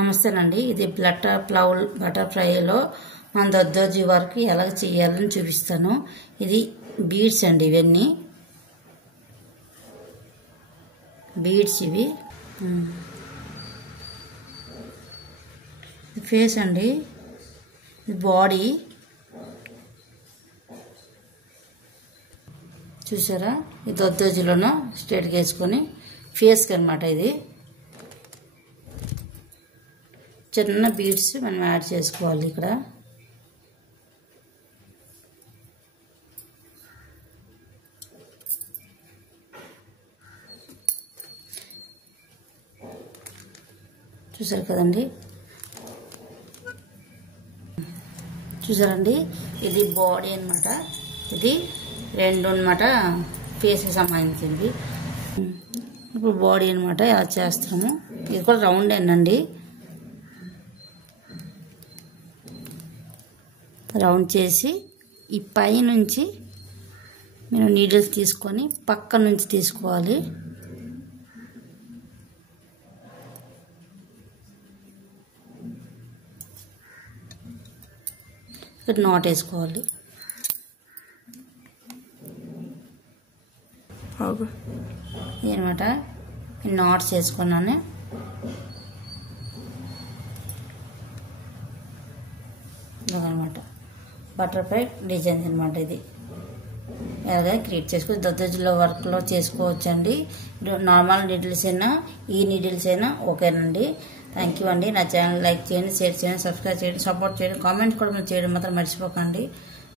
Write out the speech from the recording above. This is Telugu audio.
నమస్తేనండి. ఇది బటర్ఫ్లైలో మన దద్దోజీ వర్క్ ఎలా చేయాలని చూపిస్తాను. ఇది బీడ్స్ అండి, ఇవన్నీ బీడ్స్. ఇవి ఫేస్ అండి, ఇది బాడీ. చూసారా, ఈ దద్దోజీలోనూ స్ట్రేట్గా వేసుకొని ఫేస్కి అనమాట. ఇది చిన్న బీడ్స్ మనం యాడ్ చేసుకోవాలి ఇక్కడ. చూసారు కదండి, చూసారండి, ఇది బాడీ అనమాట. ఇది రెండు అనమాట, ఫేస్కి సంబంధించింది. ఇప్పుడు బాడీ అనమాట ఎలా చేస్తాము. ఇది కూడా రౌండ్ ఏనండి, రౌండ్ చేసి ఈ పై నుంచి మీరు నీడిల్స్ తీసుకొని పక్క నుంచి తీసుకోవాలి. ఇక్కడ నాట్ వేసుకోవాలి. ఇదనమాట నాట్స్ వేసుకున్నాను. ఇదనమాట బటర్ఫ్లై డిజైన్ అనమాట. ఇది ఎలాగైనా క్రియేట్ చేసుకోవచ్చు, దద్దోజీలో వర్క్లో చేసుకోవచ్చండి. నార్మల్ నీడిల్స్ అయినా ఈ నీడిల్స్ అయినా ఓకేనండి. థ్యాంక్ యూ అండి. నా ఛానల్ లైక్ చేయండి, షేర్ చేయండి, సబ్స్క్రైబ్ చేయండి, సపోర్ట్ చేయండి, కామెంట్ కూడా చేయడం మాత్రం మర్చిపోకండి.